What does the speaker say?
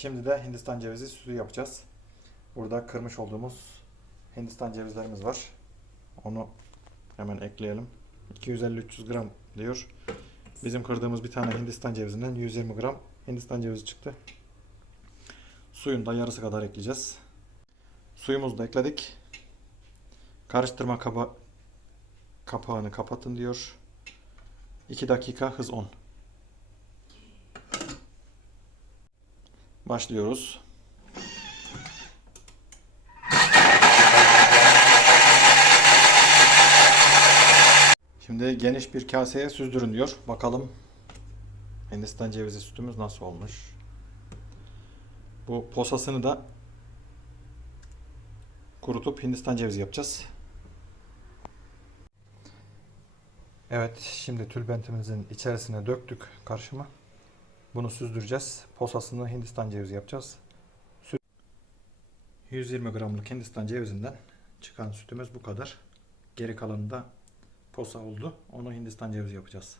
Şimdi de Hindistan cevizi sütü yapacağız. Burada kırmış olduğumuz Hindistan cevizlerimiz var. Onu hemen ekleyelim. 250-300 gram diyor. Bizim kırdığımız bir tane Hindistan cevizinden 120 gram Hindistan cevizi çıktı. Suyun da yarısı kadar ekleyeceğiz. Suyumuzu da ekledik. Karıştırma kaba kapağını kapatın diyor. 2 dakika hız 10. Başlıyoruz. Şimdi geniş bir kaseye süzdürün diyor. Bakalım Hindistan cevizi sütümüz nasıl olmuş. Bu posasını da kurutup Hindistan cevizi yapacağız. Evet, şimdi tülbentimizin içerisine döktük karışımı. Bunu süzdüreceğiz. Posasını Hindistan cevizi yapacağız. Süt 120 gramlık Hindistan cevizinden çıkan sütümüz bu kadar. Geri kalanı da posa oldu. Onu Hindistan cevizi yapacağız.